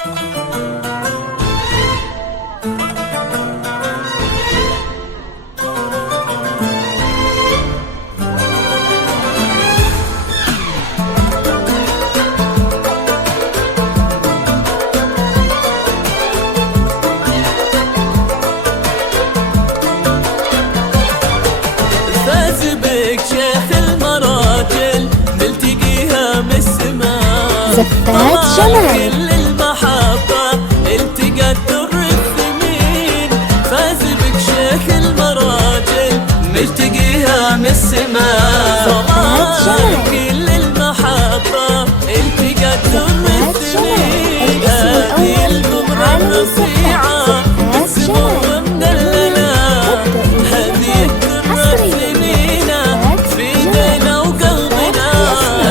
فاز بك شيخ المراجل نلتقيها من السماء، زفات جمال كل المحبة التقى الدر الثمين. فاز بك شيخ المراجل نلتقيها من السماء، كل المحبة التقى الدر الثمين. هذه القمرة الرفيعة بتسمو من الليلة، هذه الدر الثمينة في ايدينا وقلبنا.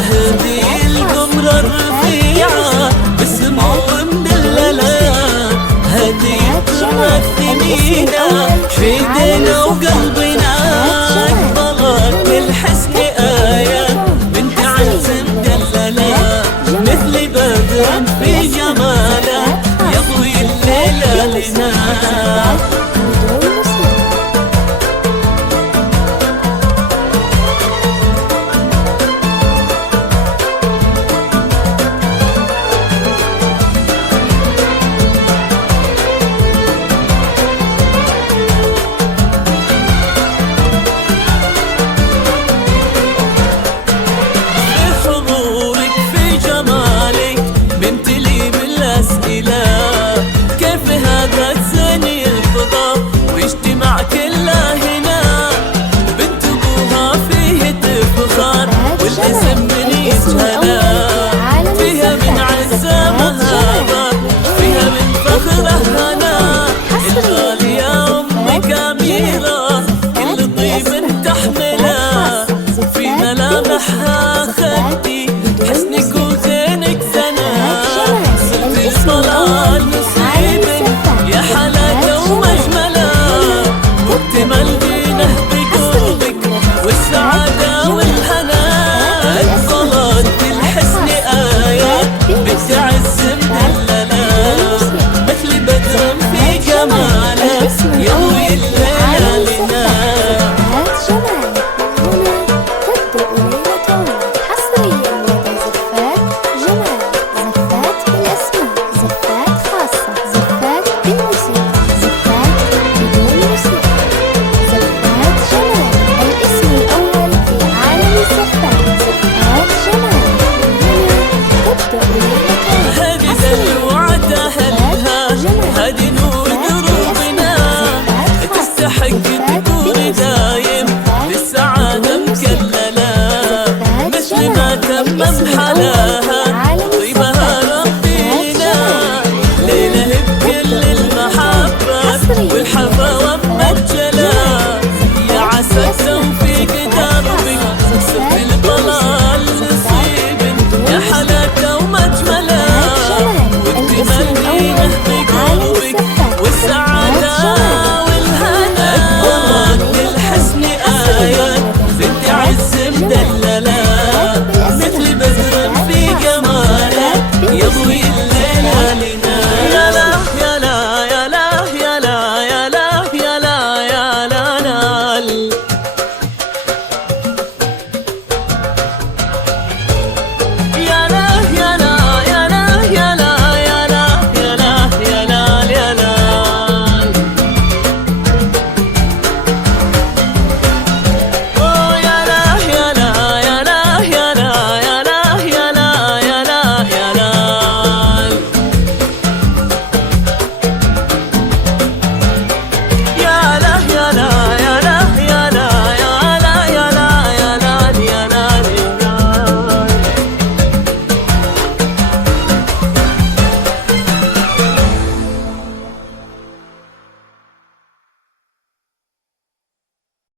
هذه القمرة الرفيعة بسمو من الليلة، هذه الدر الثمينة في ايدينا وقلبنا. اقبلت بالحسن آية بنت عز مدللة، مثل بدر في جماله يضوي الليلة لنا. كيف هذا الزني الفضا واجتماع كله هنا، بنت ابوها فيه تفخر والاسم من يجهلها. فيها من عزة مهابة، فيها من فخره هنا. الغالية امك اميرة كل طيب تحملها، في ملامحها خدي حسنك وزينك زنا. صرت الطلال نصيبك يا حلاك ومجملة، واكتمل دينه بقلبك والسعادة والهنا. اتصلت بالحسن آيات بنت عز مدللة، مثل بدر في جماله يضوي الليلة لنا. هذه دلوعة أهلها، هذه نور دروبنا، تستحق تكون دايم للسعادة مكللة، مثل ما تمم حلاها